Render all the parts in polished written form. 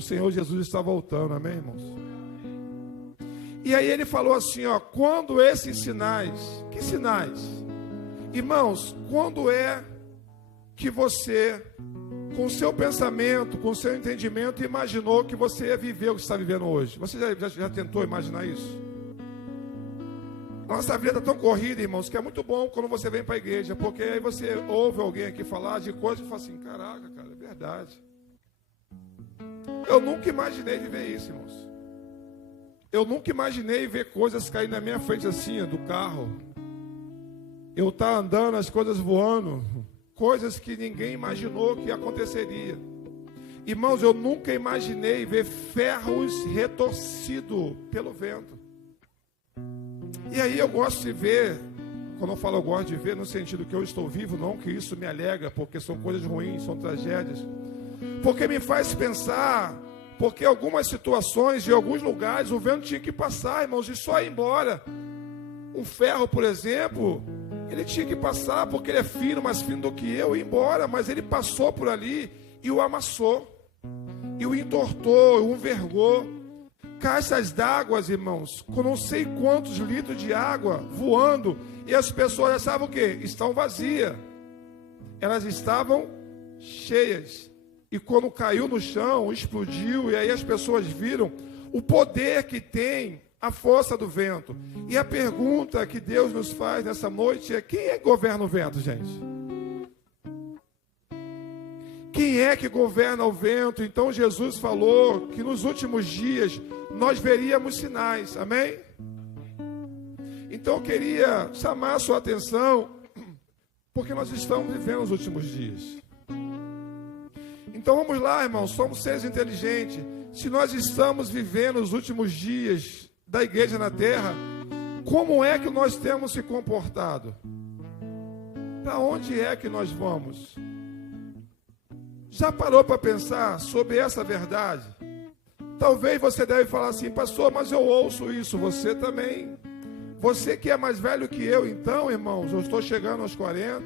o Senhor Jesus está voltando, amém, irmãos? E aí ele falou assim, ó, quando esses sinais, que sinais? Irmãos, quando é que você, com o seu pensamento, com o seu entendimento, imaginou que você ia viver o que está vivendo hoje? Você já tentou imaginar isso? Nossa vida está tão corrida, irmãos, que é muito bom quando você vem para a igreja, porque aí você ouve alguém aqui falar de coisas e fala assim, caraca, cara, é verdade. Eu nunca imaginei viver isso, irmãos. Eu nunca imaginei ver coisas cair na minha frente assim, do carro. Eu estar andando, as coisas voando, coisas que ninguém imaginou que aconteceria. Irmãos, eu nunca imaginei ver ferros retorcidos pelo vento. E aí eu gosto de ver, quando eu falo eu gosto de ver, no sentido que eu estou vivo, não que isso me alegra, porque são coisas ruins, são tragédias. Porque me faz pensar, porque algumas situações, em alguns lugares, o vento tinha que passar, irmãos, e só ir embora. Um ferro, por exemplo, ele tinha que passar, porque ele é fino, mais fino do que eu, ir embora, mas ele passou por ali e o amassou, e o entortou, o envergou. Caixas d'água, irmãos, com não sei quantos litros de água voando, e as pessoas já sabem o que? Estão vazias. Elas estavam cheias. E quando caiu no chão, explodiu, e aí as pessoas viram o poder que tem a força do vento. E a pergunta que Deus nos faz nessa noite é: quem é que governa o vento, gente? Quem é que governa o vento? Então Jesus falou que nos últimos dias nós veríamos sinais, amém? Então eu queria chamar a sua atenção, porque nós estamos vivendo os últimos dias. Então vamos lá, irmãos, somos seres inteligentes. Se nós estamos vivendo os últimos dias da igreja na terra, como é que nós temos se comportado? Para onde é que nós vamos? Já parou para pensar sobre essa verdade? Talvez você deve falar assim, pastor, mas eu ouço isso, você também. Você que é mais velho que eu, então, irmãos, eu estou chegando aos 40.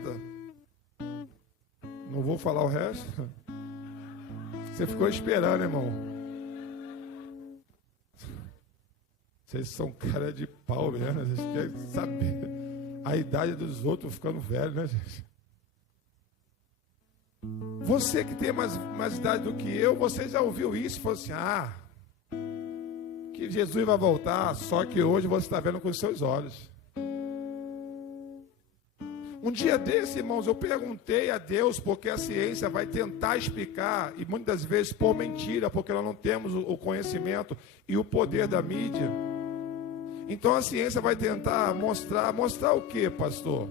Não vou falar o resto. Você ficou esperando, irmão. Vocês são cara de pau mesmo, vocês querem saber a idade dos outros ficando velho, né, gente? Você que tem mais idade do que eu, você já ouviu isso e falou assim, que Jesus vai voltar, só que hoje você está vendo com os seus olhos. Um dia desse, irmãos, eu perguntei a Deus, porque a ciência vai tentar explicar, e muitas vezes por mentira, porque nós não temos o conhecimento e o poder da mídia. Então a ciência vai tentar mostrar o que, pastor?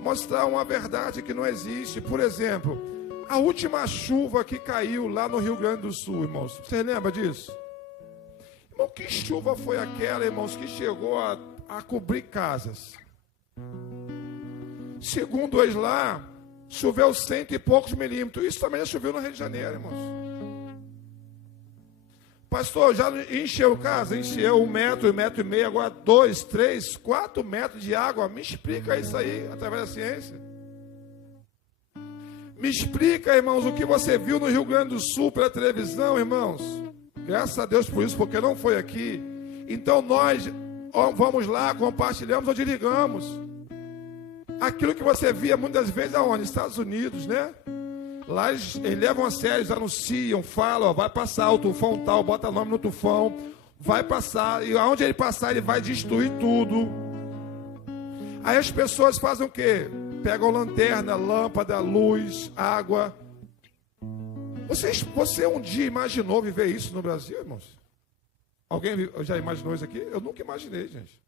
Mostrar uma verdade que não existe. Por exemplo, a última chuva que caiu lá no Rio Grande do Sul, irmãos, você lembra disso? Irmão, que chuva foi aquela, irmãos, que chegou a cobrir casas? Segundo eles lá, choveu 100 e poucos milímetros. Isso também já choveu no Rio de Janeiro, irmãos. Pastor, já encheu casa? Encheu 1 metro, 1,5 metros, agora 2, 3, 4 metros de água. Me explica isso aí, através da ciência. Me explica, irmãos, o que você viu no Rio Grande do Sul pela televisão, irmãos. Graças a Deus por isso, porque não foi aqui. Então nós vamos lá, compartilhamos ou desligamos. Aquilo que você via muitas vezes aonde? Estados Unidos, né? Lá eles levam a sério, eles anunciam, falam, ó, vai passar o tufão tal, bota nome no tufão, vai passar, e aonde ele passar ele vai destruir tudo. Aí as pessoas fazem o quê? Pegam lanterna, lâmpada, luz, água. Você um dia imaginou viver isso no Brasil, irmãos? Alguém já imaginou isso aqui? Eu nunca imaginei, gente.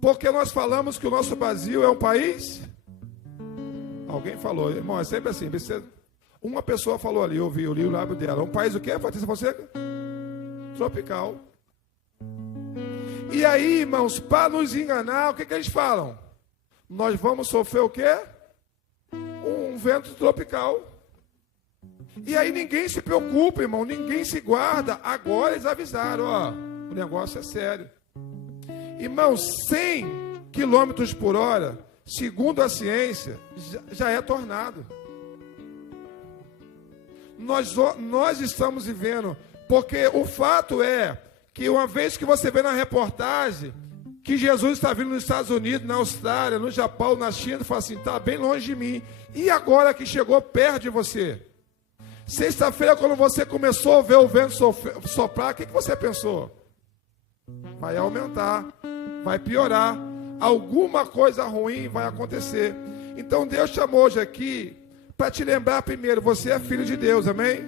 Porque nós falamos que o nosso Brasil é um país... Alguém falou, irmão, é sempre assim. Uma pessoa falou ali, eu li o lábio dela. Um país o quê, Patrícia Fonseca? Tropical. E aí, irmãos, para nos enganar, o que eles falam? Nós vamos sofrer o quê? Um vento tropical. E aí ninguém se preocupa, irmão, ninguém se guarda. Agora eles avisaram, ó, o negócio é sério. Irmãos, 100 km por hora, segundo a ciência, já é tornado. Nós estamos vivendo, porque o fato é que uma vez que você vê na reportagem que Jesus está vindo nos Estados Unidos, na Austrália, no Japão, na China, fala assim, está bem longe de mim. E agora que chegou perto de você? Sexta-feira, quando você começou a ver o vento soprar, o que você pensou? Vai aumentar, vai piorar, alguma coisa ruim vai acontecer. Então Deus chamou hoje aqui para te lembrar primeiro, você é filho de Deus, amém?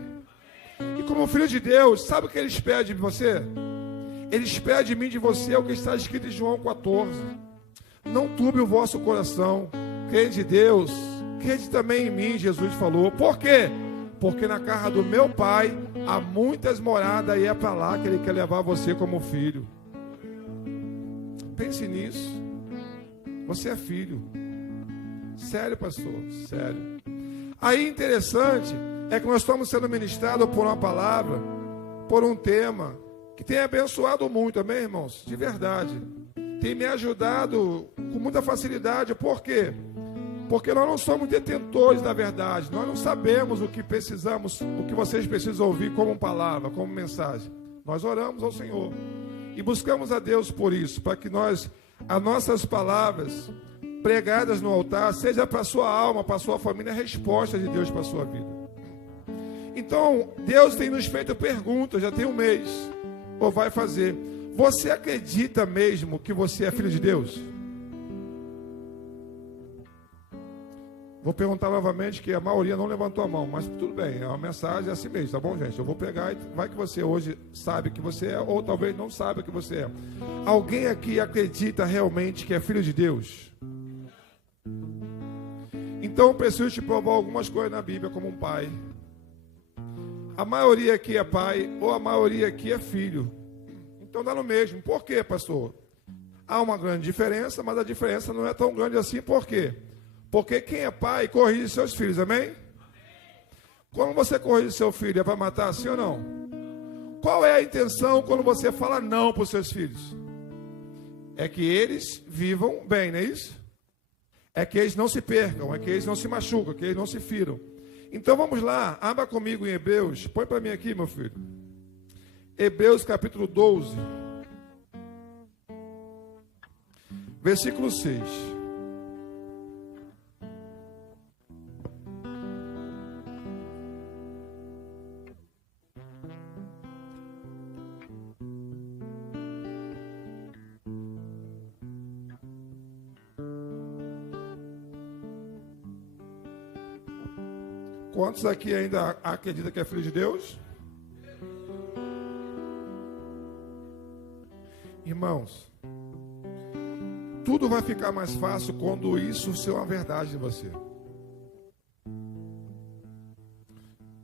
E como filho de Deus, sabe o que Ele espera de você? Ele espera de mim, de você, o que está escrito em João 14. Não turbe o vosso coração, crede em Deus, crede também em mim, Jesus falou. Por quê? Porque na casa do meu Pai há muitas moradas e é para lá que Ele quer levar você como filho. Pense nisso. Você é filho. Sério, pastor, sério. Aí interessante é que nós estamos sendo ministrados por uma palavra, por um tema que tem abençoado muito, amém, irmãos? De verdade. Tem me ajudado com muita facilidade. Por quê? Porque nós não somos detentores da verdade. Nós não sabemos o que precisamos, o que vocês precisam ouvir como palavra, como mensagem. Nós oramos ao Senhor e buscamos a Deus por isso, para que as nossas palavras pregadas no altar seja para a sua alma, para a sua família, a resposta de Deus para a sua vida. Então, Deus tem nos feito perguntas, já tem um mês, ou vai fazer. Você acredita mesmo que você é filho de Deus? Vou perguntar novamente, que a maioria não levantou a mão, mas tudo bem, é uma mensagem assim mesmo, tá bom, gente? Eu vou pegar e vai que você hoje sabe que você é, ou talvez não saiba que você é. Alguém aqui acredita realmente que é filho de Deus? Então eu preciso te provar algumas coisas na Bíblia como um pai. A maioria aqui é pai, ou a maioria aqui é filho. Então dá no mesmo. Por quê, pastor? Há uma grande diferença, mas a diferença não é tão grande assim. Por quê? Porque quem é pai corrige seus filhos, amém? Quando você corrige seu filho, é para matar, sim ou não? Qual é a intenção quando você fala não para os seus filhos? É que eles vivam bem, não é isso? É que eles não se percam, é que eles não se machucam, que eles não se firam. Então vamos lá, abra comigo em Hebreus, põe para mim aqui, meu filho. Hebreus capítulo 12, versículo 6. Quantos aqui ainda acreditam que é filho de Deus? Irmãos, tudo vai ficar mais fácil quando isso ser uma verdade em você.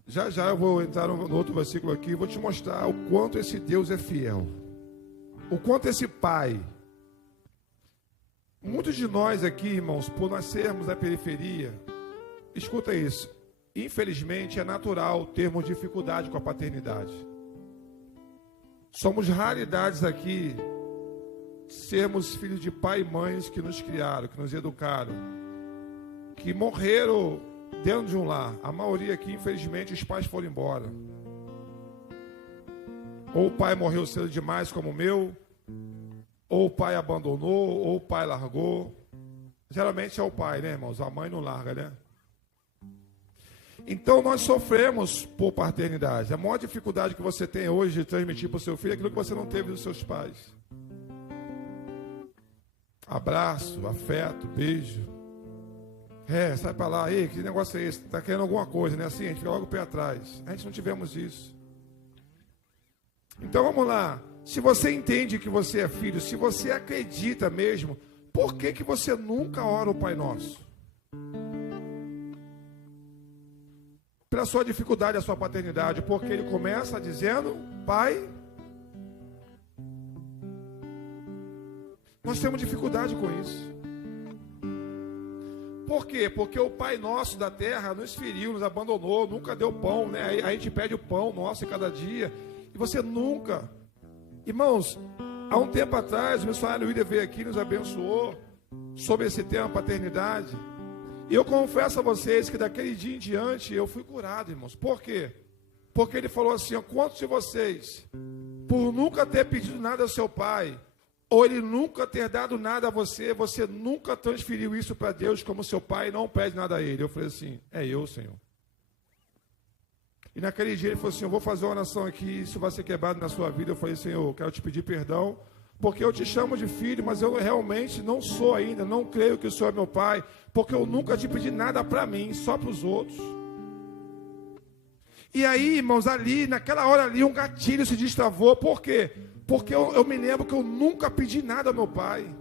Já já eu vou entrar no outro versículo aqui e vou te mostrar o quanto esse Deus é fiel. O quanto esse Pai. Muitos de nós aqui, irmãos, por nascermos na periferia, escuta isso. Infelizmente, é natural termos dificuldade com a paternidade. Somos raridades aqui, sermos filhos de pai e mães que nos criaram, que nos educaram, que morreram dentro de um lar. A maioria aqui, infelizmente, os pais foram embora. Ou o pai morreu cedo demais, como o meu, ou o pai abandonou, ou o pai largou. Geralmente é o pai, né, irmãos? A mãe não larga, né? Então nós sofremos por paternidade. A maior dificuldade que você tem hoje de transmitir para o seu filho é aquilo que você não teve dos seus pais. Abraço, afeto, beijo. Sai para lá, ei, que negócio é esse? Está querendo alguma coisa, né? Assim, a gente fica logo o pé atrás. A gente não tivemos isso. Então vamos lá. Se você entende que você é filho, se você acredita mesmo, por que você nunca ora o Pai Nosso? Pela sua dificuldade, a sua paternidade, porque ele começa dizendo, Pai. Nós temos dificuldade com isso. Por quê? Porque o Pai Nosso da terra nos feriu, nos abandonou, nunca deu pão, né? Aí a gente pede o pão nosso em cada dia, e você nunca. Irmãos, há um tempo atrás, o missionário William veio aqui e nos abençoou sobre esse tema paternidade. E eu confesso a vocês que daquele dia em diante eu fui curado, irmãos. Por quê? Porque ele falou assim, ó, quantos de vocês, por nunca ter pedido nada ao seu pai, ou ele nunca ter dado nada a você, você nunca transferiu isso para Deus como seu pai não pede nada a ele? Eu falei assim, é eu, Senhor. E naquele dia ele falou assim, eu vou fazer uma oração aqui, isso vai ser quebrado na sua vida. Eu falei, Senhor, eu quero te pedir perdão, porque eu te chamo de filho, mas eu realmente não sou ainda, não creio que o Senhor é meu pai, porque eu nunca te pedi nada para mim, só para os outros. E aí, irmãos, ali, naquela hora ali, um gatilho se destravou. Por quê? Porque eu me lembro que eu nunca pedi nada ao meu pai.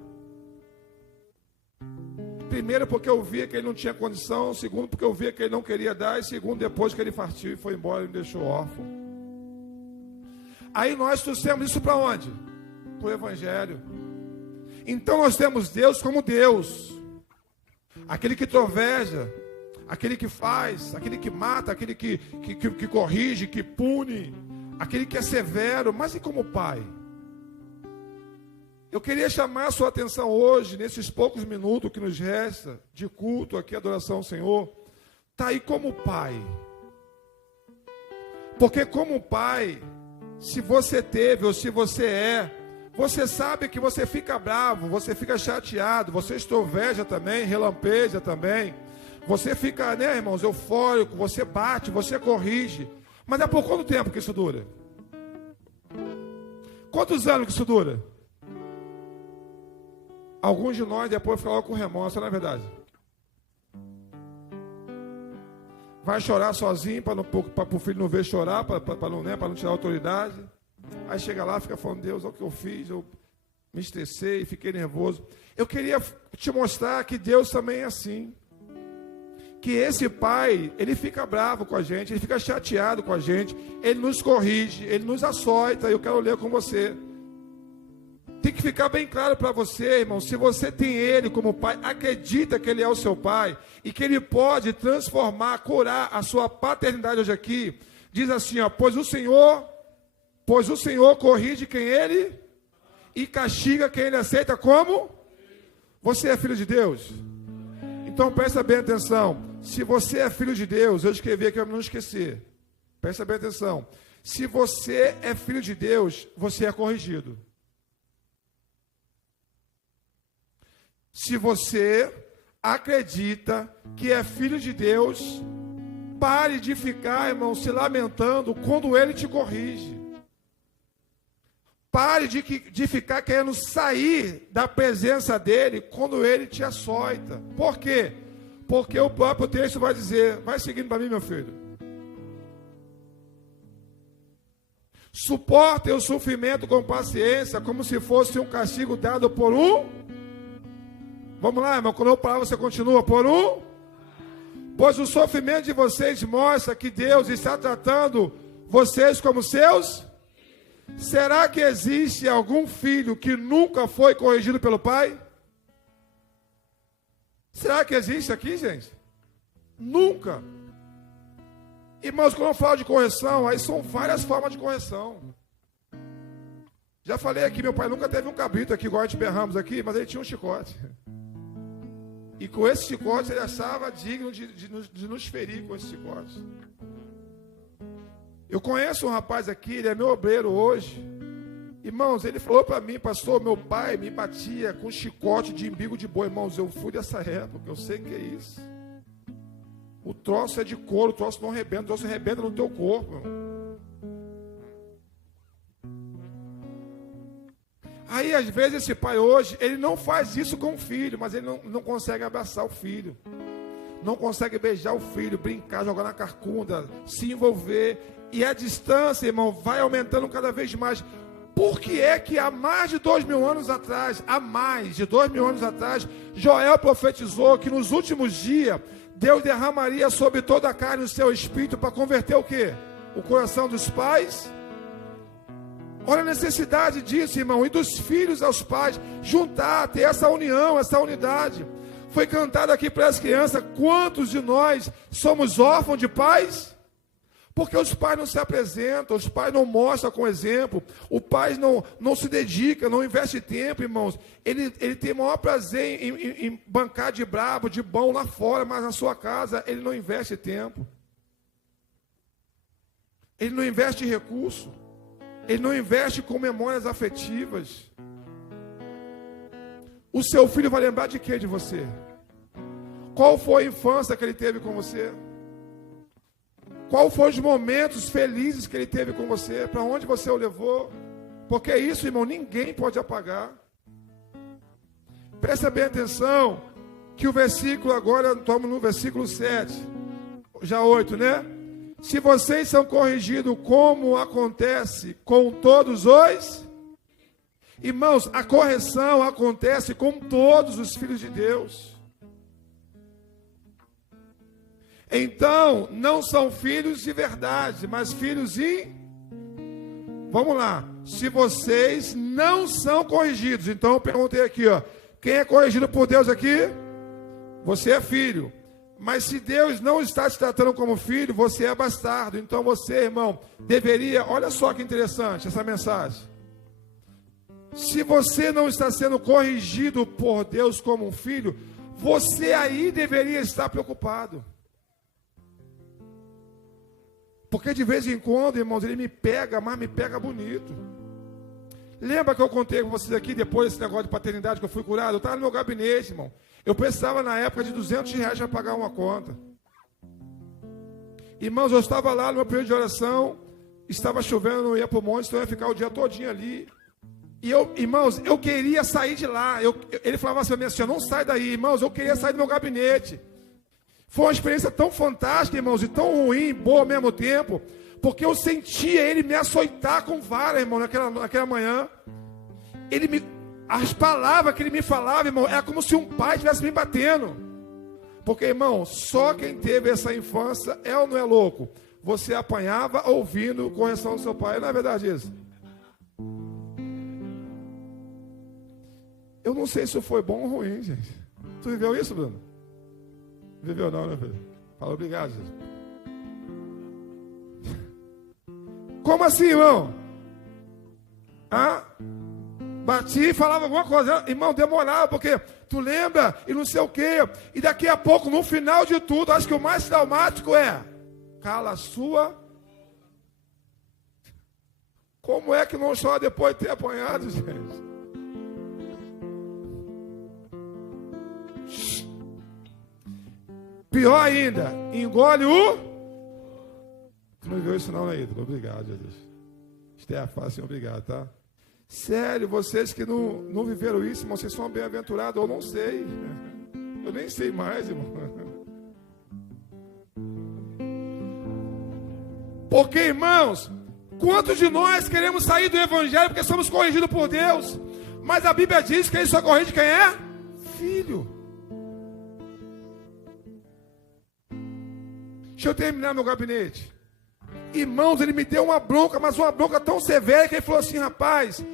Primeiro, porque eu via que ele não tinha condição. Segundo, porque eu via que ele não queria dar. E segundo, depois que ele partiu e foi embora, ele me deixou órfão. Aí nós trouxemos isso para onde? Para o Evangelho. Então nós temos Deus como Deus. Aquele que troveja, aquele que faz, aquele que mata, aquele que corrige, que pune, aquele que é severo, mas e como Pai? Eu queria chamar a sua atenção hoje, nesses poucos minutos que nos resta de culto aqui, adoração ao Senhor, está aí como Pai. Porque como Pai, se você teve ou se você é, você sabe que você fica bravo, você fica chateado, você estroveja também, relampeja também. Você fica, né, irmãos, eufórico, você bate, você corrige. Mas é por quanto tempo que isso dura? Quantos anos que isso dura? Alguns de nós depois ficam com remorso, não é verdade? Vai chorar sozinho para o filho não ver chorar, para não tirar a autoridade. Aí chega lá, fica falando, Deus, olha o que eu fiz, eu me estressei, fiquei nervoso. Eu queria te mostrar que Deus também é assim. Que esse Pai, ele fica bravo com a gente, ele fica chateado com a gente, ele nos corrige, ele nos açoita. Eu quero ler com você. Tem que ficar bem claro para você, irmão, se você tem ele como Pai, acredita que ele é o seu Pai, e que ele pode transformar, curar a sua paternidade hoje aqui. Diz assim, ó, pois o Senhor corrige quem ele e castiga quem ele aceita como? Você é filho de Deus? Então presta bem atenção. Se você é filho de Deus, eu escrevi aqui para não esquecer. Presta bem atenção. Se você é filho de Deus, você é corrigido. Se você acredita que é filho de Deus, pare de ficar, irmão, se lamentando quando ele te corrige. Pare de ficar querendo sair da presença dele quando ele te açoita. Por quê? Porque o próprio texto vai dizer, vai seguindo para mim, meu filho. Suporte o sofrimento com paciência, como se fosse um castigo dado por um. Vamos lá, irmão, quando eu parar você continua, por um. Pois o sofrimento de vocês mostra que Deus está tratando vocês como seus. Será que existe algum filho que nunca foi corrigido pelo pai? Será que existe aqui, gente? Nunca. Irmãos, quando eu falo de correção, aí são várias formas de correção. Já falei aqui, meu pai nunca teve um cabrito aqui, igual a gente berramos aqui, mas ele tinha um chicote. E com esse chicote ele achava digno de nos ferir com esse chicote. Eu conheço um rapaz aqui, ele é meu obreiro hoje. Irmãos, ele falou para mim, pastor, meu pai me batia com chicote de embigo de boi. Irmãos, eu fui dessa época, eu sei que é isso. O troço é de couro, o troço não arrebenta, o troço arrebenta no teu corpo, irmão. Aí, às vezes, esse pai hoje, ele não faz isso com o filho, mas ele não consegue abraçar o filho. Não consegue beijar o filho, brincar, jogar na carcunda, se envolver. E a distância, irmão, vai aumentando cada vez mais. Por que é que há mais de 2.000 anos atrás, Joel profetizou que nos últimos dias, Deus derramaria sobre toda a carne o seu espírito para converter o quê? O coração dos pais. Olha a necessidade disso, irmão, e dos filhos aos pais, juntar, ter essa união, essa unidade. Foi cantado aqui para as crianças, quantos de nós somos órfãos de pais? Porque os pais não se apresentam, os pais não mostram com exemplo, o pai não se dedica, não investe tempo, irmãos. Ele tem o maior prazer em bancar de brabo, de bom lá fora, mas na sua casa ele não investe tempo. Ele não investe recurso. Ele não investe com memórias afetivas. O seu filho vai lembrar de quê de você? Qual foi a infância que ele teve com você? Qual foram os momentos felizes que ele teve com você? Para onde você o levou? Porque isso, irmão, ninguém pode apagar. Presta bem atenção, que o versículo agora, estamos no versículo 7, já 8, né? Se vocês são corrigidos como acontece com todos os... Irmãos, a correção acontece com todos os filhos de Deus. Então, não são filhos de verdade, mas filhos Vamos lá. Se vocês não são corrigidos, então eu perguntei aqui, ó, quem é corrigido por Deus aqui? Você é filho. Mas se Deus não está te tratando como filho, você é bastardo. Então você, irmão, deveria... Olha só que interessante essa mensagem. Se você não está sendo corrigido por Deus como um filho, você aí deveria estar preocupado. Porque de vez em quando, irmãos, ele me pega, mas me pega bonito. Lembra que eu contei com vocês aqui, depois desse negócio de paternidade que eu fui curado? Eu estava no meu gabinete, irmão. Eu precisava na época de R$200 para pagar uma conta. Irmãos, eu estava lá no meu período de oração, estava chovendo, não ia para o monte, então eu ia ficar o dia todinho ali. E eu, irmãos, eu queria sair de lá. Ele falava assim, não sai daí, irmãos, eu queria sair do meu gabinete. Foi uma experiência tão fantástica, irmãos, e tão ruim, boa ao mesmo tempo, porque eu sentia ele me açoitar com vara, irmão, naquela manhã. As palavras que ele me falava, irmão, era como se um pai estivesse me batendo. Porque, irmão, só quem teve essa infância é ou não é louco? Você apanhava ouvindo correção do seu pai, não é verdade isso? Eu não sei se foi bom ou ruim, gente. Tu viveu isso, Bruno? Viveu não, né, filho? Fala obrigado, Jesus. Como assim, irmão? Bati e falava alguma coisa. Irmão, demorava, porque tu lembra e não sei o quê. E daqui a pouco, no final de tudo, acho que o mais traumático é: cala a sua. Como é que não chora depois de ter apanhado, gente? Pior ainda, engole o... Tu não viu isso não, né, Ida? Obrigado, Jesus. Stefan, assim, obrigado, tá? Sério, vocês que não viveram isso, irmão, vocês são bem-aventurados, eu não sei. Eu nem sei mais, irmão. Porque, irmãos, quantos de nós queremos sair do Evangelho porque somos corrigidos por Deus? Mas a Bíblia diz que ele só corrige quem é? Filho. Deixa eu terminar meu gabinete. Irmãos, ele me deu uma bronca, mas uma bronca tão severa que ele falou assim: rapaz,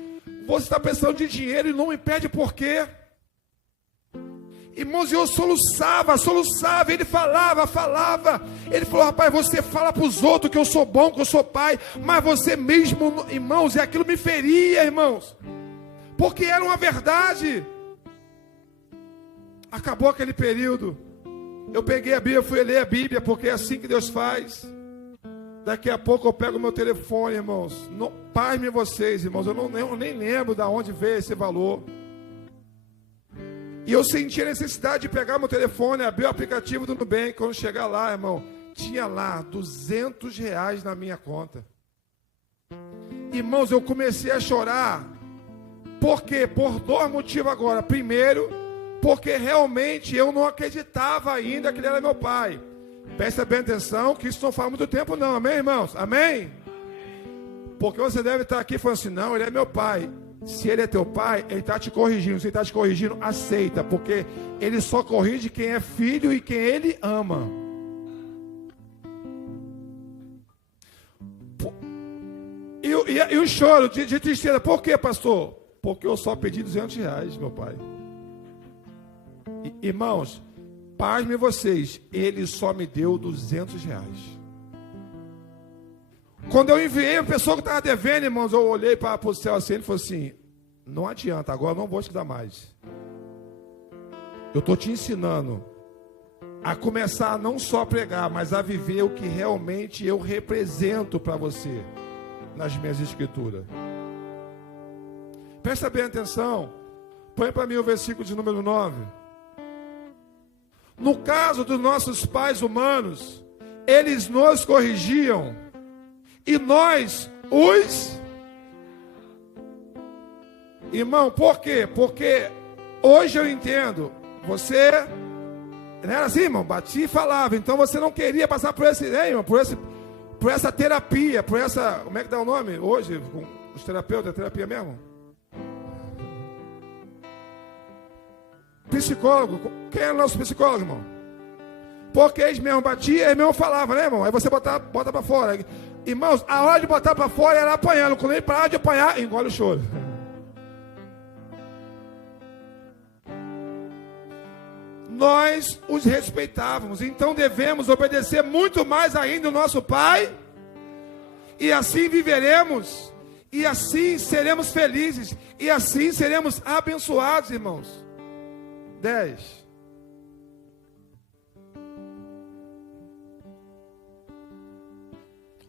você está precisando de dinheiro e não me pede por quê? Irmãos, eu soluçava, ele falava. Ele falou: rapaz, você fala para os outros que eu sou bom, que eu sou pai, mas você mesmo, irmãos, e aquilo me feria, irmãos, porque era uma verdade. Acabou aquele período. Eu peguei a Bíblia, fui ler a Bíblia, porque é assim que Deus faz. Daqui a pouco eu pego o meu telefone, irmãos. Pasmem vocês, irmãos. Eu nem lembro de onde veio esse valor. E eu senti a necessidade de pegar meu telefone, abrir o aplicativo do Nubank. Quando chegar lá, irmão, tinha lá R$200 na minha conta. Irmãos, eu comecei a chorar. Por quê? Por dois motivos agora. Primeiro, porque realmente eu não acreditava ainda que ele era meu pai. Presta bem atenção, que isso não faz muito tempo não, amém, irmãos? Amém? Porque você deve estar aqui falando assim: não, ele é meu pai. Se ele é teu pai, ele está te corrigindo. Se ele está te corrigindo, aceita, porque ele só corrige quem é filho e quem ele ama. E o choro de tristeza, por quê, pastor? Porque eu só pedi R$200, meu pai. Irmãos, pasmem vocês, ele só me deu R$200. Quando eu enviei a pessoa que estava devendo, irmãos, eu olhei para o céu assim, ele falou assim, não adianta, agora eu não vou te dar mais. Eu estou te ensinando a começar a não só pregar, mas a viver o que realmente eu represento para você nas minhas escrituras. Presta bem atenção. Põe para mim o versículo de número 9. No caso dos nossos pais humanos, eles nos corrigiam e nós os... Irmão, por quê? Porque hoje eu entendo, você... Não era assim, irmão? Batia e falava. Então você não queria passar por esse, irmão, por essa terapia, por essa... Como é que dá o nome hoje? Com os terapeutas, é terapia mesmo? Psicólogo. Quem é o nosso psicólogo, irmão? Porque eles mesmo batiam, eles mesmo falavam, né, irmão? Aí você bota para fora. Irmãos, a hora de botar para fora era apanhando. Quando ele parava de apanhar, engole o choro. Nós os respeitávamos, então devemos obedecer muito mais ainda o nosso Pai, e assim viveremos, e assim seremos felizes, e assim seremos abençoados, irmãos. 10.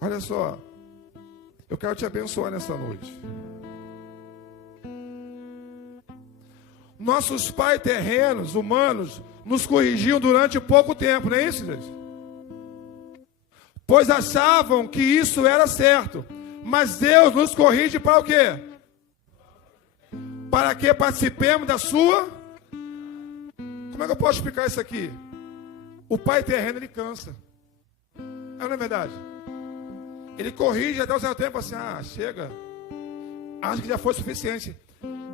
Olha só, eu quero te abençoar nessa noite. Nossos pais terrenos, humanos, nos corrigiam durante pouco tempo, não é isso, gente? Pois achavam que isso era certo. Mas Deus nos corrige para o quê? Para que participemos da sua... Como é que eu posso explicar isso aqui? O pai terreno, ele cansa. Não é verdade? Ele corrige até o certo tempo, assim, chega. Acho que já foi suficiente.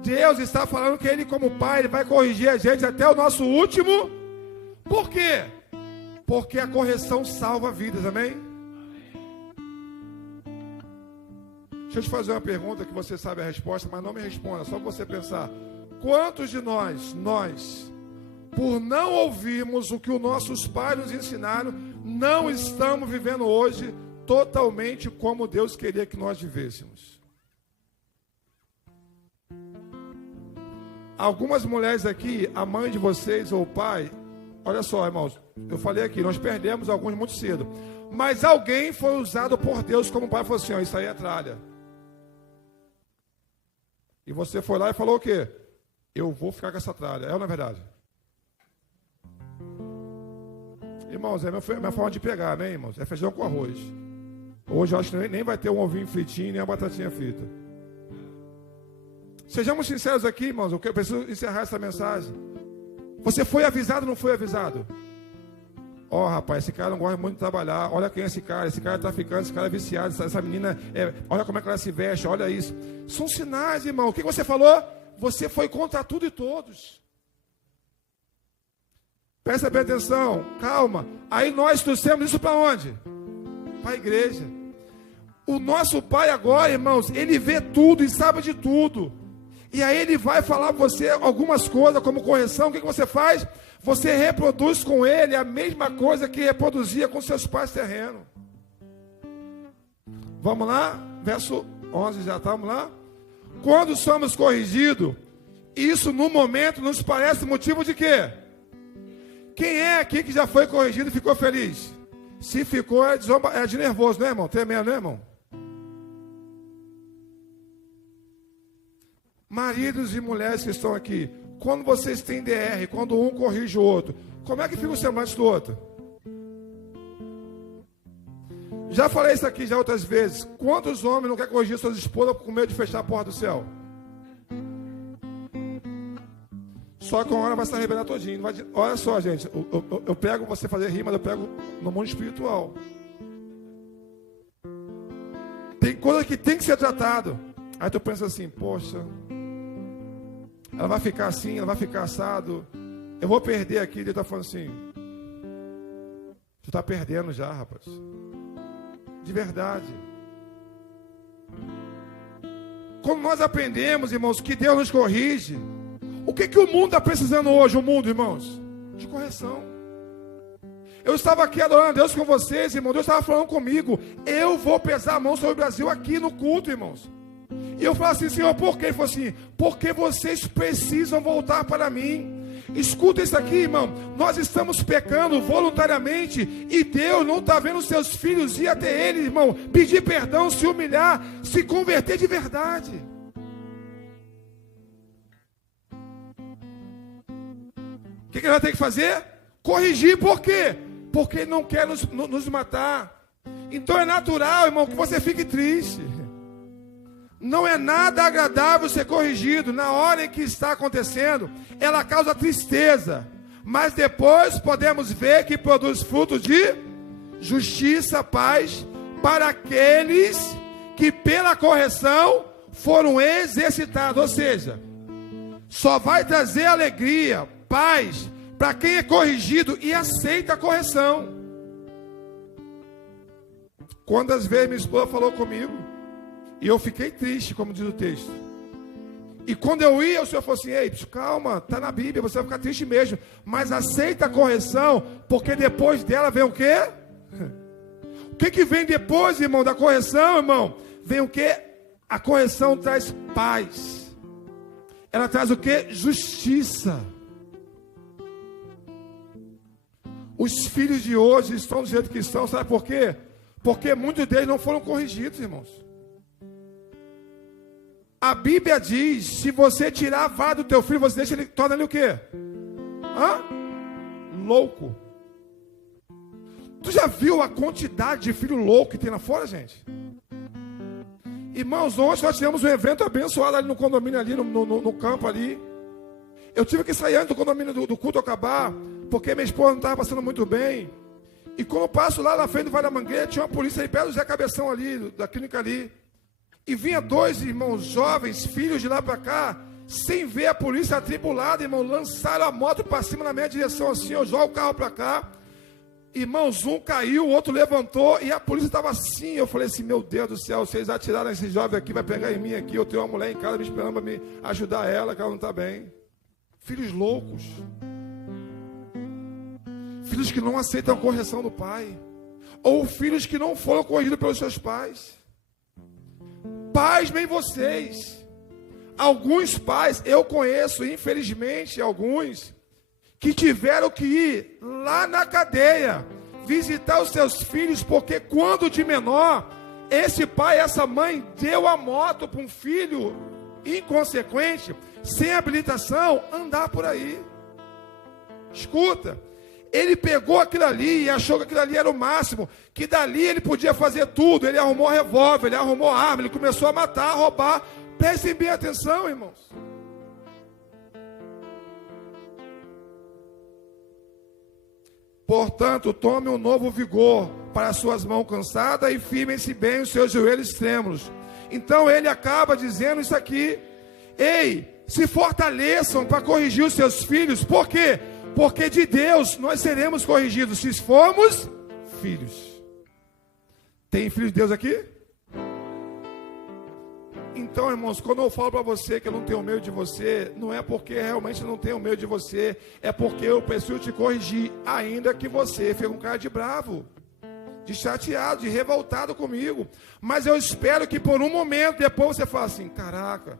Deus está falando que Ele, como Pai, Ele vai corrigir a gente até o nosso último. Por quê? Porque a correção salva vidas, amém? Deixa eu te fazer uma pergunta que você sabe a resposta, mas não me responda, só para você pensar. Quantos de nós, por não ouvirmos o que os nossos pais nos ensinaram, não estamos vivendo hoje totalmente como Deus queria que nós vivêssemos? Algumas mulheres aqui, a mãe de vocês ou o pai, olha só, irmãos, eu falei aqui, nós perdemos alguns muito cedo, mas alguém foi usado por Deus como pai, falou assim, isso aí é tralha. E você foi lá e falou o quê? Eu vou ficar com essa tralha, é ou não é verdade? Irmãos, é minha forma de pegar, né, irmãos? É feijão com arroz. Hoje eu acho que nem vai ter um ovinho fritinho, nem uma batatinha frita. Sejamos sinceros aqui, irmãos, eu preciso encerrar essa mensagem. Você foi avisado ou não foi avisado? Rapaz, esse cara não gosta muito de trabalhar. Olha quem é esse cara é traficante, esse cara é viciado, essa menina, olha como é que ela se veste, olha isso. São sinais, irmão. O que você falou? Você foi contra tudo e todos. Presta bem atenção, calma. Aí nós trouxemos isso para onde? Para a igreja. O nosso Pai agora, irmãos, Ele vê tudo e sabe de tudo. E aí Ele vai falar para você algumas coisas como correção. O que você faz? Você reproduz com Ele a mesma coisa que reproduzia com seus pais terrenos. Vamos lá? Verso 11 já estamos lá? Quando somos corrigidos, isso no momento nos parece motivo de quê? Quem é aqui que já foi corrigido e ficou feliz? Se ficou, é de nervoso, né, irmão? Tremendo, né, irmão? Maridos e mulheres que estão aqui, quando vocês têm DR, quando um corrige o outro, como é que fica o semblante do outro? Já falei isso aqui já outras vezes. Quantos homens não querem corrigir suas esposas com medo de fechar a porta do céu? Só que uma hora vai se arrebentar todinho. Olha só, gente, eu prego você fazer rima, eu prego no mundo espiritual. Tem coisa que tem que ser tratado. Aí tu pensa assim, poxa, ela vai ficar assim, ela vai ficar assado. Eu vou perder aqui. Ele está falando assim, tu está perdendo já, rapaz. De verdade. Quando nós aprendemos, irmãos, que Deus nos corrige, o que o mundo está precisando hoje, o mundo, irmãos? De correção. Eu estava aqui adorando a Deus com vocês, irmão. Deus estava falando comigo. Eu vou pesar a mão sobre o Brasil aqui no culto, irmãos. E eu falo assim, Senhor, por quê? Ele falou assim, porque vocês precisam voltar para mim. Escuta isso aqui, irmão. Nós estamos pecando voluntariamente e Deus não está vendo os seus filhos ir até Ele, irmão, pedir perdão, se humilhar, se converter de verdade. O que ele vai ter que fazer? Corrigir, por quê? Porque Ele não quer nos matar. Então é natural, irmão, que você fique triste. Não é nada agradável ser corrigido. Na hora em que está acontecendo, ela causa tristeza. Mas depois podemos ver que produz frutos de justiça, paz, para aqueles que pela correção foram exercitados. Ou seja, só vai trazer alegria, paz, para quem é corrigido e aceita a correção. Quantas vezes minha esposa falou comigo, e eu fiquei triste, como diz o texto. E quando eu ia, o Senhor falou assim, ei, calma, está na Bíblia, você vai ficar triste mesmo. Mas aceita a correção, porque depois dela vem o quê? O que vem depois, irmão, da correção, irmão? Vem o quê? A correção traz paz. Ela traz o quê? Justiça. Os filhos de hoje estão do jeito que estão, sabe por quê? Porque muitos deles não foram corrigidos, irmãos. A Bíblia diz, se você tirar a vara do teu filho, você deixa ele, torna ele o quê? Louco. Tu já viu a quantidade de filho louco que tem lá fora, gente? Irmãos, ontem nós tivemos um evento abençoado ali no condomínio, ali no campo ali. Eu tive que sair antes do condomínio do culto acabar, porque minha esposa não estava passando muito bem. E quando eu passo lá na frente do Vale da Mangueira, tinha uma polícia ali perto do Zé Cabeção ali, da clínica ali. E vinha dois irmãos jovens, filhos de lá para cá, sem ver a polícia atribulada, irmão, lançaram a moto para cima na minha direção assim, eu jogo o carro para cá. Irmãos, um caiu, o outro levantou e a polícia estava assim. Eu falei assim, meu Deus do céu, vocês atiraram esse jovem aqui, vai pegar em mim aqui. Eu tenho uma mulher em casa me esperando para me ajudar ela, que ela não está bem. Filhos loucos. Filhos que não aceitam a correção do pai. Ou filhos que não foram corrigidos pelos seus pais. Pasmem vocês. Alguns pais, eu conheço, infelizmente, alguns que tiveram que ir lá na cadeia visitar os seus filhos, porque quando de menor, esse pai, essa mãe deu a moto para um filho inconsequente, sem habilitação, andar por aí. Escuta, ele pegou aquilo ali e achou que aquilo ali era o máximo, que dali ele podia fazer tudo. Ele arrumou revólver, ele arrumou arma, ele começou a matar, a roubar. Prestem bem atenção, irmãos. Portanto, tome um novo vigor para as suas mãos cansadas e firmem-se bem os seus joelhos trêmulos. Então ele acaba dizendo isso aqui. Ei, se fortaleçam para corrigir os seus filhos. Por quê? Porque de Deus nós seremos corrigidos se formos filhos. Tem filho de Deus aqui? Então, irmãos, quando eu falo para você que eu não tenho medo de você, não é porque realmente eu não tenho medo de você, é porque eu preciso te corrigir, ainda que você fique um cara de bravo, de chateado, de revoltado comigo. Mas eu espero que por um momento, depois você fale assim, caraca,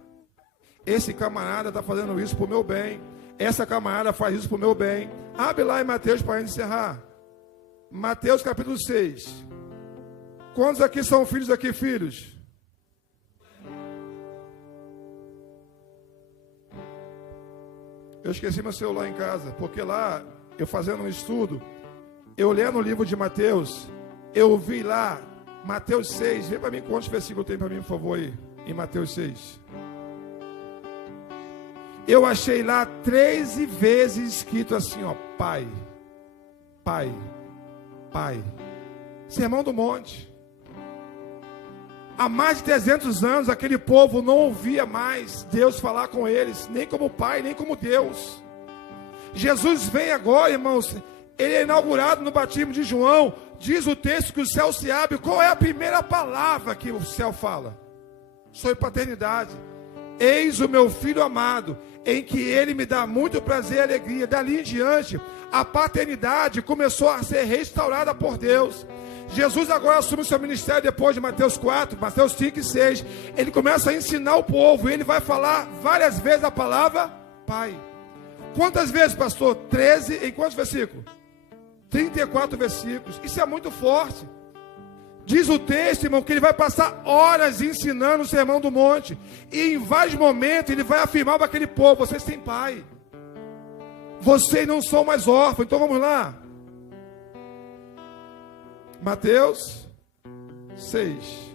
esse camarada está fazendo isso para o meu bem, essa camarada faz isso para o meu bem. Abre lá em Mateus para encerrar. Mateus capítulo 6. Quantos aqui são filhos aqui, filhos? Eu esqueci meu celular em casa, porque lá, eu fazendo um estudo, eu lendo o livro de Mateus, eu vi lá, Mateus 6, vê para mim quantos versículos tem para mim, por favor, aí, em Mateus 6. Eu achei lá 13 vezes escrito assim, ó, Pai, Pai, Pai. Sermão do Monte. Há mais de 300 anos, aquele povo não ouvia mais Deus falar com eles, nem como Pai, nem como Deus. Jesus vem agora, irmãos, ele é inaugurado no batismo de João. Diz o texto que o céu se abre. Qual é a primeira palavra que o céu fala? Sobre paternidade. Eis o meu filho amado, em que ele me dá muito prazer e alegria. Dali em diante, A paternidade começou a ser restaurada por Deus. Jesus agora assume o seu ministério depois de Mateus 4, Mateus 5 e 6. Ele começa a ensinar o povo, e ele vai falar várias vezes a palavra Pai. Quantas vezes, pastor? 13, em quantos versículos? 34 versículos. Isso é muito forte. Diz o texto, irmão, que ele vai passar horas ensinando o Sermão do Monte. E em vários momentos ele vai afirmar para aquele povo: vocês têm pai. Vocês não são mais órfãos. Então vamos lá. Mateus 6.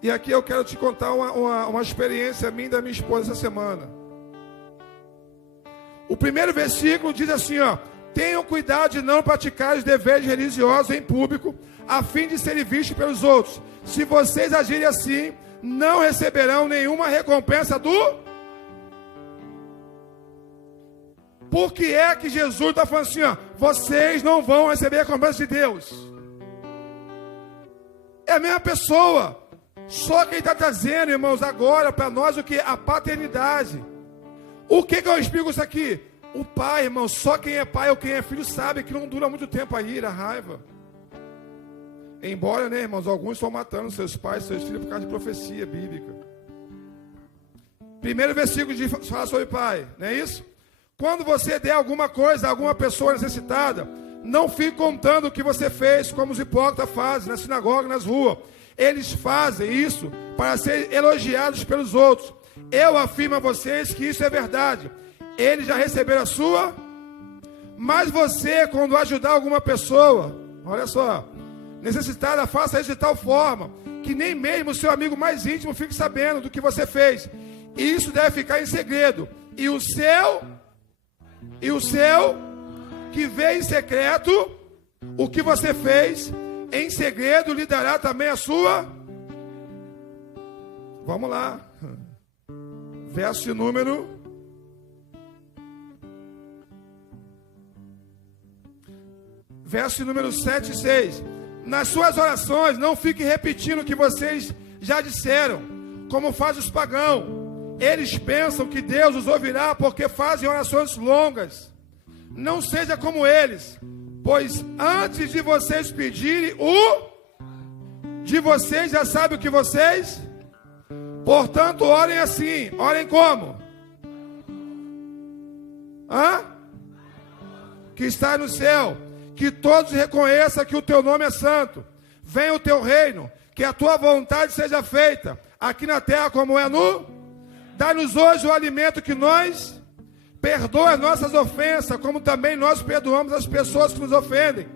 E aqui eu quero te contar uma experiência minha e da minha esposa essa semana. O primeiro versículo diz assim, ó: tenham cuidado de não praticar os deveres religiosos em público, a fim de serem vistos pelos outros. Se vocês agirem assim, não receberão nenhuma recompensa do... Por que é que Jesus está falando assim, ó: vocês não vão receber a recompensa de Deus? É a mesma pessoa. Só que ele está trazendo, irmãos, agora para nós o que? A paternidade. O que eu explico isso aqui? O pai, irmão, só quem é pai ou quem é filho sabe que não dura muito tempo a ira, a raiva. Embora, né, irmãos, alguns estão matando seus pais, seus filhos por causa de profecia bíblica. Primeiro versículo de falar sobre pai, não é isso? Quando você der alguma coisa a alguma pessoa necessitada, não fique contando o que você fez, como os hipócritas fazem na sinagoga, nas ruas. Eles fazem isso para serem elogiados pelos outros. Eu afirmo a vocês que isso é verdade. Eles já receberam a sua. Mas você, quando ajudar alguma pessoa, olha só, necessitada, faça isso de tal forma que nem mesmo o seu amigo mais íntimo fique sabendo do que você fez. E isso deve ficar em segredo. E o seu que vê em secreto o que você fez em segredo lhe dará também a sua. Vamos lá. Verso de número 7 e 6. Nas suas orações não fique repetindo o que vocês já disseram, como fazem os pagãos. Eles pensam que Deus os ouvirá porque fazem orações longas. Não seja como eles, pois antes de vocês pedirem, de vocês já sabe o que vocês. Portanto, orem assim. Orem como? Que está no céu. Que todos reconheçam que o teu nome é santo. Venha o teu reino. Que a tua vontade seja feita, aqui na terra como é no... Dá-nos hoje o alimento que nós... Perdoa as nossas ofensas, como também nós perdoamos as pessoas que nos ofendem.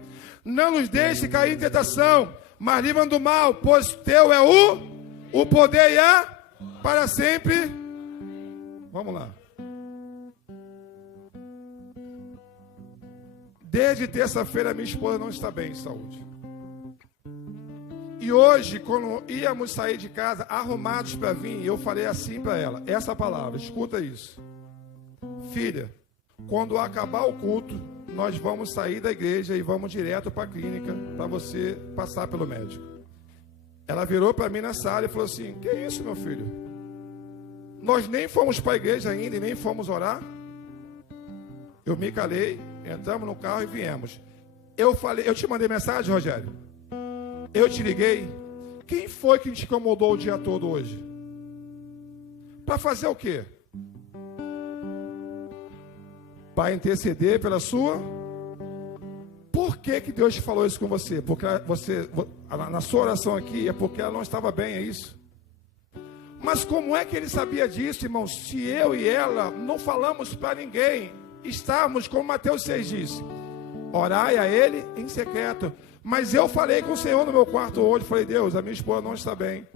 Não nos deixe cair em tentação, mas livra-nos do mal, pois teu é o poder e a para sempre. Vamos lá. Desde terça-feira minha esposa não está bem de saúde. E hoje, quando íamos sair de casa, arrumados para vir, eu falei assim para ela, essa palavra, escuta isso. Filha, quando acabar o culto, nós vamos sair da igreja e vamos direto para a clínica, para você passar pelo médico. Ela virou para mim na sala e falou assim: que isso, meu filho? Nós nem fomos para a igreja ainda e nem fomos orar. Eu me calei, entramos no carro e viemos. Eu falei, eu te mandei mensagem, Rogério? Eu te liguei. Quem foi que te incomodou o dia todo hoje? Para fazer o quê? Para interceder pela sua. Por que Deus te falou isso com você? Porque você, na sua oração aqui, é porque ela não estava bem, é isso? Mas como é que ele sabia disso, irmãos? Se eu e ela não falamos para ninguém, estávamos, como Mateus 6 diz, orai a ele em secreto. Mas eu falei com o Senhor no meu quarto hoje, falei: Deus, a minha esposa não está bem.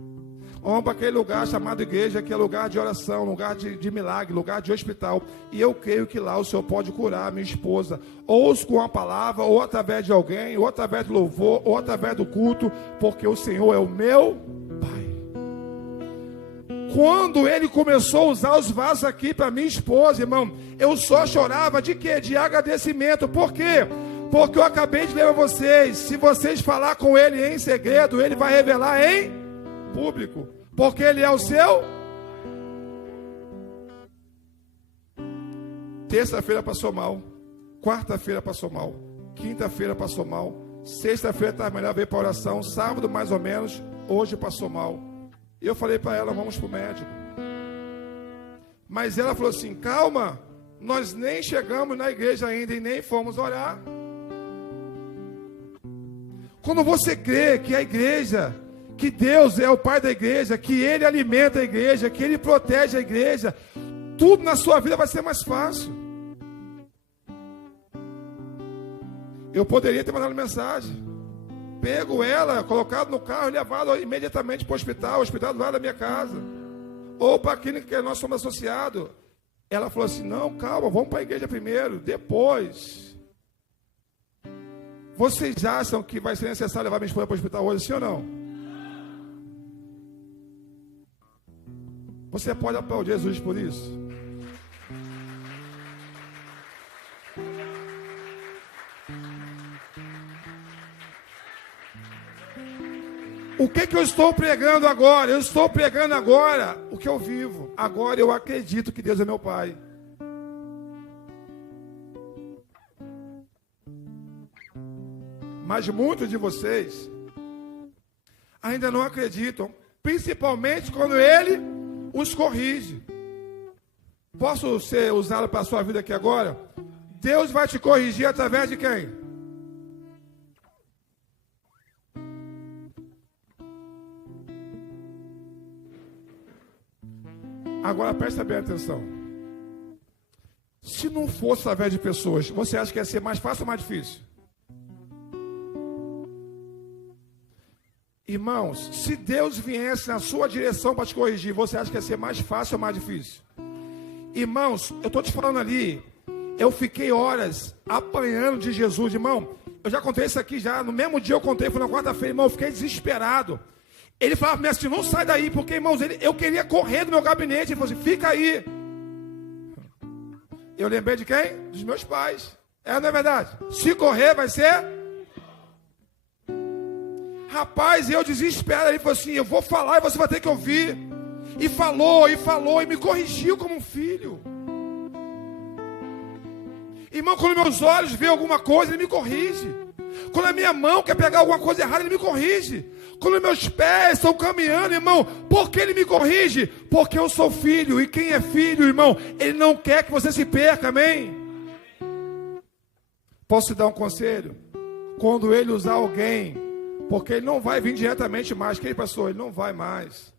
Vamos para aquele lugar chamado igreja, que é lugar de oração, lugar de milagre, lugar de hospital. E eu creio que lá o Senhor pode curar a minha esposa. Ou com a palavra, ou através de alguém, ou através do louvor, ou através do culto. Porque o Senhor é o meu Pai. Quando ele começou a usar os vasos aqui para minha esposa, irmão, eu só chorava de quê? De agradecimento. Por quê? Porque eu acabei de ler a vocês. Se vocês falar com ele em segredo, ele vai revelar em público. Porque ele é o seu. Terça-feira passou mal. Quarta-feira passou mal. Quinta-feira passou mal. Sexta-feira estava melhor, veio para oração. Sábado, mais ou menos. Hoje passou mal. E eu falei para ela, vamos para o médico. Mas ela falou assim, calma, nós nem chegamos na igreja ainda e nem fomos orar. Quando você crê que a igreja, que Deus é o pai da igreja, que Ele alimenta a igreja, que Ele protege a igreja, tudo na sua vida vai ser mais fácil. Eu poderia ter mandado mensagem, pego ela, colocado no carro e levado imediatamente para o hospital do lado da minha casa, ou para a clínica que nós somos associados. Ela falou assim, não, calma, vamos para a igreja primeiro, depois. Vocês acham que vai ser necessário levar minha esposa para o hospital hoje, sim ou não? Você pode aplaudir Jesus por isso? O que eu estou pregando agora? Eu estou pregando agora o que eu vivo. Agora eu acredito que Deus é meu Pai. Mas muitos de vocês ainda não acreditam, principalmente quando Ele os corrige. Posso ser usado para a sua vida aqui agora? Deus vai te corrigir através de quem? Agora presta bem atenção. Se não fosse através de pessoas, você acha que ia ser mais fácil ou mais difícil? Irmãos, se Deus viesse na sua direção para te corrigir, você acha que ia ser mais fácil ou mais difícil? Irmãos, eu estou te falando ali, eu fiquei horas apanhando de Jesus, irmão. Eu já contei isso aqui já, no mesmo dia eu contei, foi na quarta-feira, irmão, eu fiquei desesperado. Ele falava para mim assim, não sai daí, porque, irmãos, eu queria correr do meu gabinete. Ele falou assim, fica aí. Eu lembrei de quem? Dos meus pais. Não é verdade? Se correr vai ser... Rapaz, eu desesperado. Ele falou assim, eu vou falar e você vai ter que ouvir. E falou, e me corrigiu como um filho. Irmão, quando meus olhos veem alguma coisa, Ele me corrige. Quando a minha mão quer pegar alguma coisa errada, Ele me corrige. Quando meus pés estão caminhando, irmão, por que Ele me corrige? Porque eu sou filho, e quem é filho, irmão, Ele não quer que você se perca, amém? Posso te dar um conselho? Quando Ele usar alguém, porque Ele não vai vir diretamente mais, quem passou? Ele não vai mais.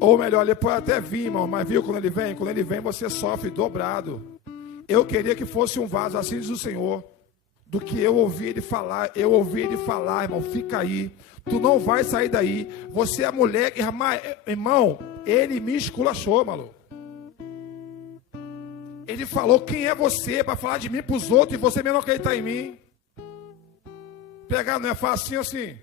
Ou melhor, Ele pode até vir, irmão, mas viu quando Ele vem? Quando Ele vem, você sofre dobrado. Eu queria que fosse um vaso, assim diz o Senhor, do que eu ouvi Ele falar, irmão, fica aí, tu não vai sair daí, você é a mulher, irmão, Ele me esculachou, maluco. Ele falou, quem é você para falar de mim para os outros e você mesmo não acreditar em mim? Pegar não é fácil assim.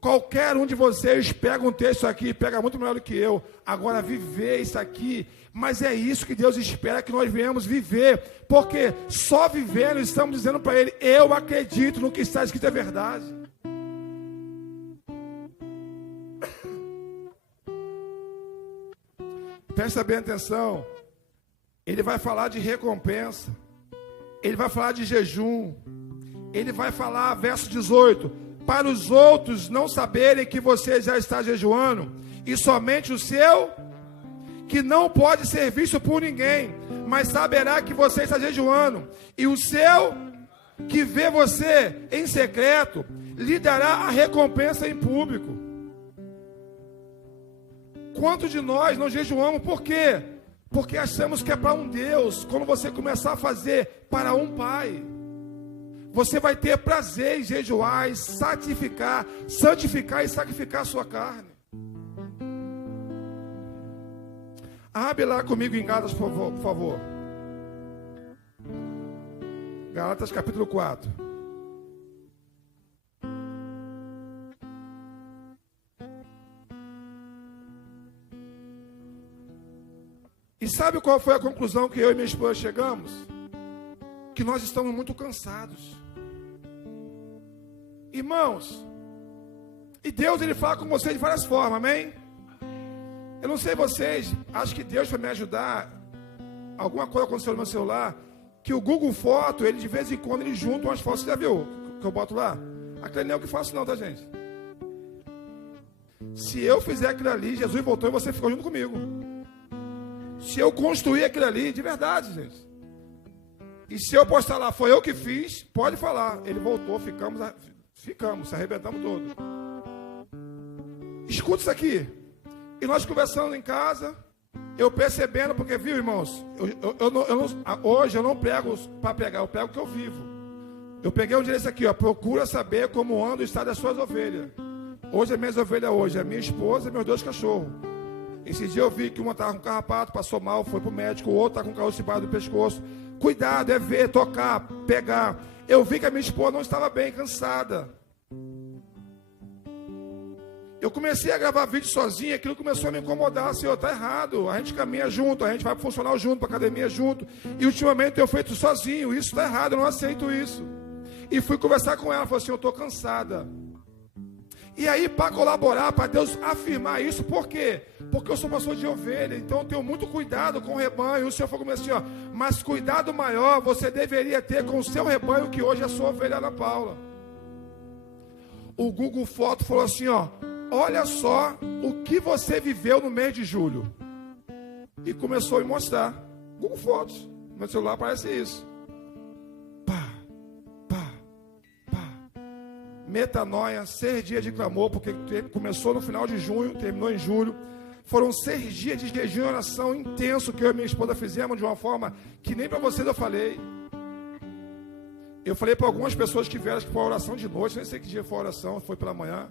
Qualquer um de vocês pega um texto aqui, pega muito melhor do que eu. Agora viver isso aqui, mas é isso que Deus espera que nós venhamos viver, porque só vivendo estamos dizendo para Ele, eu acredito no que está escrito é verdade. Presta bem atenção. Ele vai falar de recompensa, Ele vai falar de jejum, Ele vai falar, verso 18, para os outros não saberem que você já está jejuando, e somente o seu, que não pode ser visto por ninguém, mas saberá que você está jejuando, e o seu, que vê você em secreto, lhe dará a recompensa em público. Quantos de nós não jejuamos? Por quê? Porque achamos que é para um Deus. Quando você começar a fazer para um Pai, você vai ter prazer em jejuar, em santificar e sacrificar a sua carne. Abre lá comigo em Gálatas, por favor. Gálatas capítulo 4. E sabe qual foi a conclusão que eu e minha esposa chegamos? Que nós estamos muito cansados. Irmãos, e Deus Ele fala com vocês de várias formas, amém? Eu não sei vocês, acho que Deus vai me ajudar alguma coisa aconteceu no meu celular, que o Google Foto, ele de vez em quando, ele junta umas fotos. Você já viu que eu boto lá? Aquilo não é o que faço não, tá, gente? Se eu fizer aquilo ali, Jesus voltou e você ficou junto comigo. Se eu construir aquilo ali, de verdade, gente. E se eu postar lá, foi eu que fiz, pode falar. Ele voltou, ficamos, se arrebentamos todos. Escuta isso aqui. E nós conversando em casa, eu percebendo, porque viu, irmãos, hoje eu não prego para pregar, eu prego o que eu vivo. Eu peguei um dia esse aqui, ó, procura saber como anda o estado das suas ovelhas. Hoje as minhas ovelhas hoje, a minha esposa e meus 2 cachorros. Esse dia eu vi que uma estava com carrapato, passou mal, foi para o médico, o outro está com caroço embaixo do pescoço. Cuidado, é ver, tocar, pegar. Eu vi que a minha esposa não estava bem, cansada. Eu comecei a gravar vídeo sozinho, aquilo começou a me incomodar. Senhor, está errado, a gente caminha junto, a gente vai para o funcional junto, para a academia junto. E ultimamente eu tenho feito sozinho, isso está errado, eu não aceito isso. E fui conversar com ela, falei assim, eu estou cansada. E aí, para colaborar, para Deus afirmar isso, por quê? Porque eu sou pastor de ovelha, então eu tenho muito cuidado com o rebanho. O Senhor falou assim, ó, mas cuidado maior você deveria ter com o seu rebanho, que hoje é a sua ovelha, Ana Paula. O Google Foto falou assim, ó, olha só o que você viveu no mês de julho. E começou a me mostrar. Google Fotos, no meu celular aparece isso. Metanoia, 6 dias de clamor, porque começou no final de junho, terminou em julho. Foram 6 dias de jejum e oração intenso que eu e minha esposa fizemos de uma forma que nem para vocês eu falei. Eu falei para algumas pessoas que vieram, que foi a oração de noite, nem sei que dia foi a oração, foi pela manhã.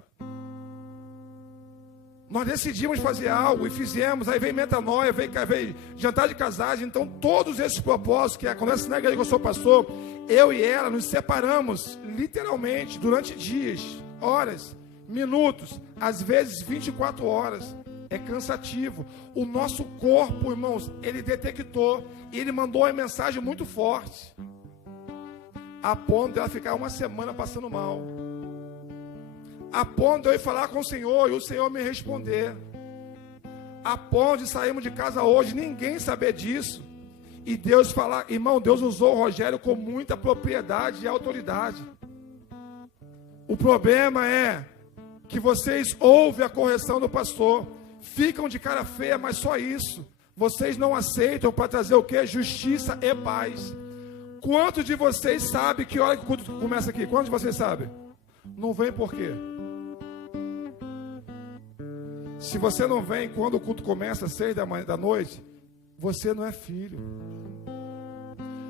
Nós decidimos fazer algo e fizemos, aí veio metanoia, veio jantar de casagem. Então todos esses propósitos que acontecem na igreja que eu sou pastor, eu e ela nos separamos literalmente durante dias, horas, minutos, às vezes 24 horas. É cansativo. O nosso corpo, irmãos, ele detectou e ele mandou uma mensagem muito forte, a ponto de ela ficar uma semana passando mal, a ponto de eu ir falar com o Senhor e o Senhor me responder, a ponto de sairmos de casa hoje, ninguém saber disso, e Deus falar, irmão, Deus usou o Rogério com muita propriedade e autoridade. O problema é que vocês ouvem a correção do pastor, ficam de cara feia, mas só isso. Vocês não aceitam para trazer o quê? Justiça e paz. Quantos de vocês sabem que hora que o culto começa aqui? Quantos de vocês sabem? Não vem por quê? Se você não vem quando o culto começa às 6 da noite, você não é filho.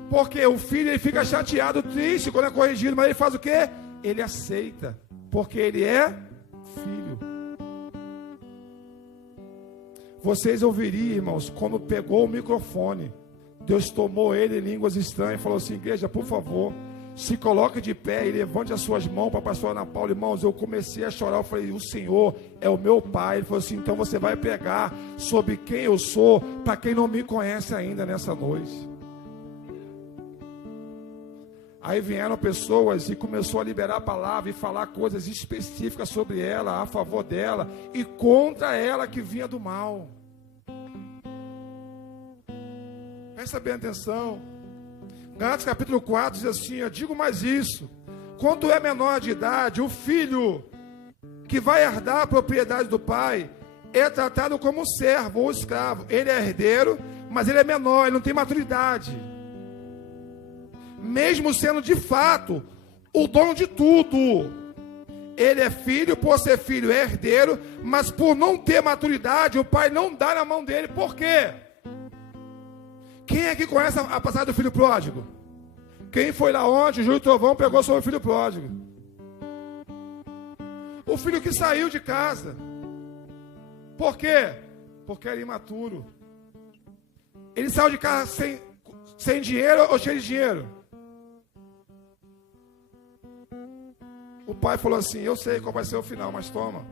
Porque o filho ele fica chateado, triste quando é corrigido, mas ele faz o quê? Ele aceita, porque ele é filho. Vocês ouviriam, irmãos, quando pegou o microfone, Deus tomou ele em línguas estranhas e falou assim, igreja, por favor, se coloque de pé e levante as suas mãos para a pastora Ana Paula. Irmãos, eu comecei a chorar, eu falei, o Senhor é o meu Pai. Ele falou assim, então você vai pregar sobre quem eu sou, para quem não me conhece ainda nessa noite. Aí vieram pessoas e começou a liberar a palavra e falar coisas específicas sobre ela, a favor dela e contra ela que vinha do mal. Presta bem atenção. Gálatas capítulo 4 diz assim, eu digo mais isso, quando é menor de idade, o filho que vai herdar a propriedade do pai é tratado como servo ou escravo. Ele é herdeiro, mas ele é menor, ele não tem maturidade. Mesmo sendo de fato o dono de tudo. Ele é filho, por ser filho é herdeiro, mas por não ter maturidade, o pai não dá na mão dele. Por quê? Quem é que conhece a passagem do filho pródigo? Quem foi lá ontem, o Júlio Trovão pegou sobre o filho pródigo. O filho que saiu de casa. Por quê? Porque era imaturo. Ele saiu de casa sem dinheiro ou cheio de dinheiro? O pai falou assim, eu sei qual vai ser o final, mas toma.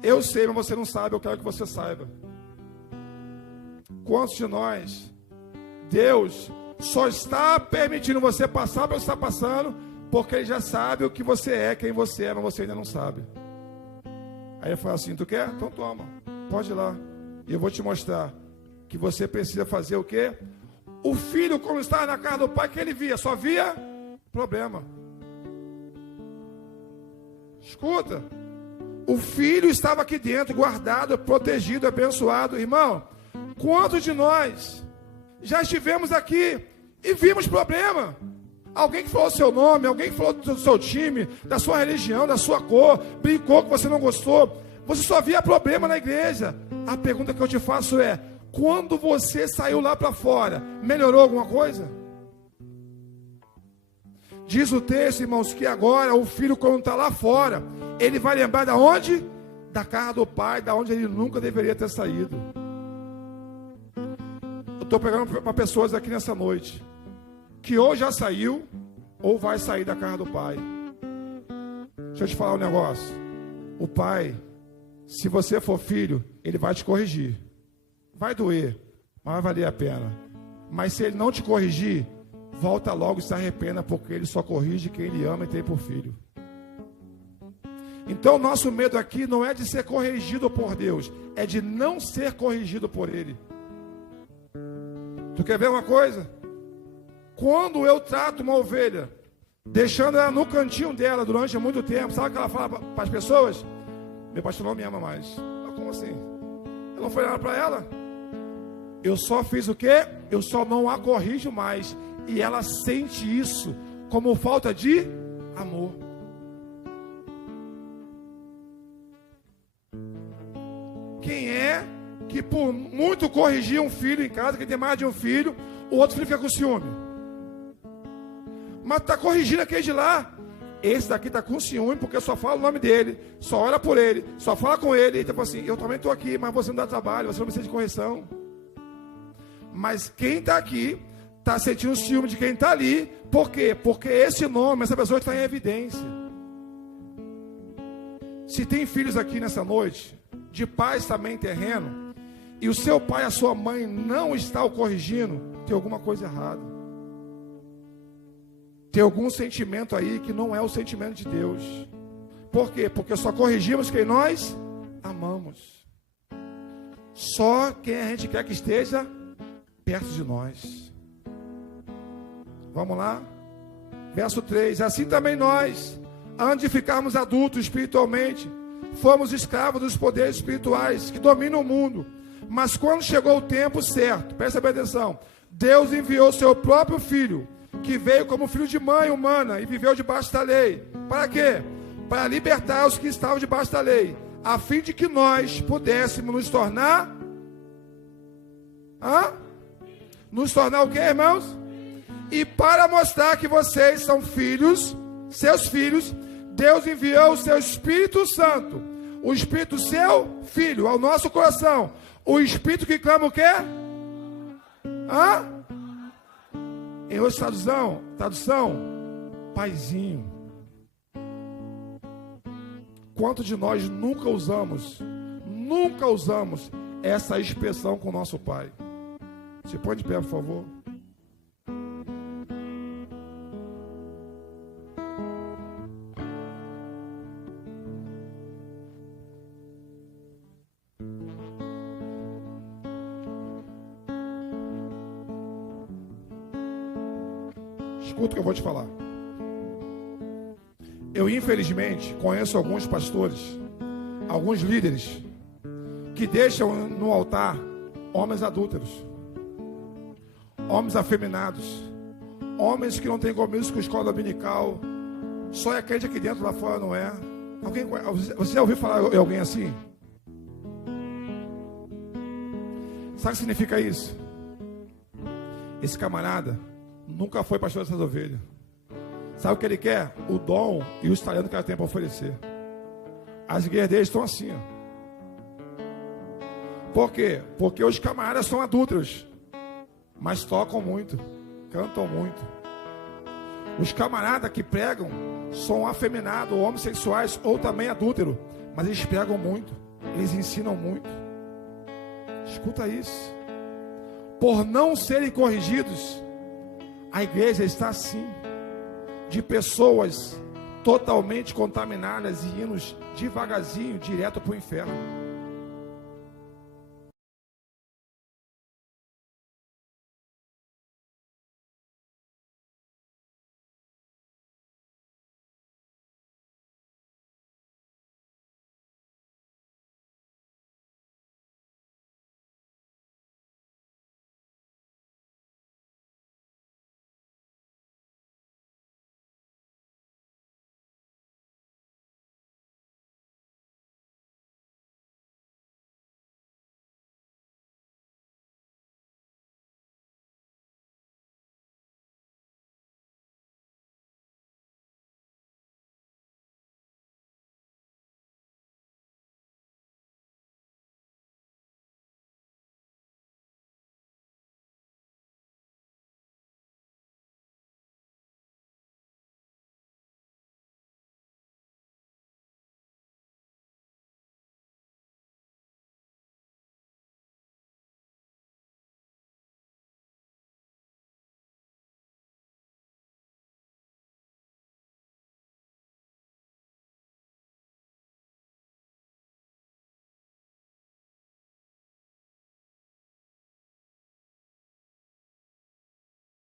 Eu sei, mas você não sabe, eu quero que você saiba. Quantos de nós, Deus só está permitindo você passar pelo que está passando, porque Ele já sabe o que você é, quem você é, mas você ainda não sabe. Aí ele fala assim, tu quer? Então toma, pode ir lá, e eu vou te mostrar que você precisa fazer o quê? O filho, quando estava na casa do pai, que ele via? Só via problema. Escuta. O filho estava aqui dentro, guardado, protegido, abençoado. Irmão, quantos de nós já estivemos aqui e vimos problema? Alguém que falou seu nome, alguém que falou do seu time, da sua religião, da sua cor, brincou que você não gostou. Você só via problema na igreja. A pergunta que eu te faço é: quando você saiu lá para fora, melhorou alguma coisa? Diz o texto, irmãos, que agora o filho, quando está lá fora, ele vai lembrar de onde? Da casa do pai, da onde ele nunca deveria ter saído. Eu estou pegando para pessoas aqui nessa noite, que ou já saiu, ou vai sair da casa do pai. Deixa eu te falar um negócio. O pai, se você for filho, ele vai te corrigir. Vai doer, mas vai valer a pena. Mas se ele não te corrigir, volta logo e se arrependa, porque ele só corrige quem ele ama e tem por filho. Então, nosso medo aqui não é de ser corrigido por Deus, é de não ser corrigido por Ele. Tu quer ver uma coisa? Quando eu trato uma ovelha, deixando ela no cantinho dela durante muito tempo, sabe o que ela fala para as pessoas? Meu pastor não me ama mais. Mas como assim? Eu não falei nada para ela? Eu só fiz o quê? Eu só não a corrijo mais. E ela sente isso como falta de amor. Quem é que por muito corrigir um filho em casa, que tem mais de um filho, o outro filho fica com ciúme? Mas está corrigindo aquele de lá. Esse daqui está com ciúme porque só fala o nome dele, só ora por ele, só fala com ele. E tipo assim, eu também estou aqui, mas você não dá trabalho, você não precisa de correção. Mas quem está aqui está sentindo ciúme de quem está ali. Por quê? Porque esse nome, essa pessoa está em evidência. Se tem filhos aqui nessa noite, de pais também terreno, e o seu pai, a sua mãe não está o corrigindo, tem alguma coisa errada. Tem algum sentimento aí que não é o sentimento de Deus. Por quê? Porque só corrigimos quem nós amamos. Só quem a gente quer que esteja perto de nós. Vamos lá? Verso 3. Assim também nós, antes de ficarmos adultos espiritualmente, fomos escravos dos poderes espirituais que dominam o mundo. Mas quando chegou o tempo certo, presta bem atenção, Deus enviou seu próprio Filho, que veio como filho de mãe humana e viveu debaixo da lei. Para quê? Para libertar os que estavam debaixo da lei, a fim de que nós pudéssemos nos tornar... Nos tornar o quê, irmãos? E para mostrar que vocês são filhos, seus filhos, Deus enviou o seu Espírito Santo, o Espírito seu Filho, ao nosso coração. O Espírito que clama o quê? Em outra tradução, paizinho. Quanto de nós nunca usamos essa expressão com o nosso pai? Você põe de pé, por favor. Escuta o que eu vou te falar. Eu, infelizmente, conheço alguns pastores, alguns líderes, que deixam no altar homens adúlteros, homens afeminados, homens que não têm compromisso com a escola dominical, só é crente aqui dentro, lá fora não é. Você já ouviu falar de alguém assim? Sabe o que significa isso? Esse camarada nunca foi pastor dessas ovelhas. Sabe o que ele quer? O dom e os talentos que ela tem para oferecer. As igrejas deles estão assim, ó. Por quê? Porque os camaradas são adúlteros, mas tocam muito, cantam muito. Os camaradas que pregam são afeminados, ou homossexuais, ou também adúlteros, mas eles pregam muito, eles ensinam muito. Escuta isso. Por não serem corrigidos, a igreja está assim, de pessoas totalmente contaminadas e indo devagarzinho direto para o inferno.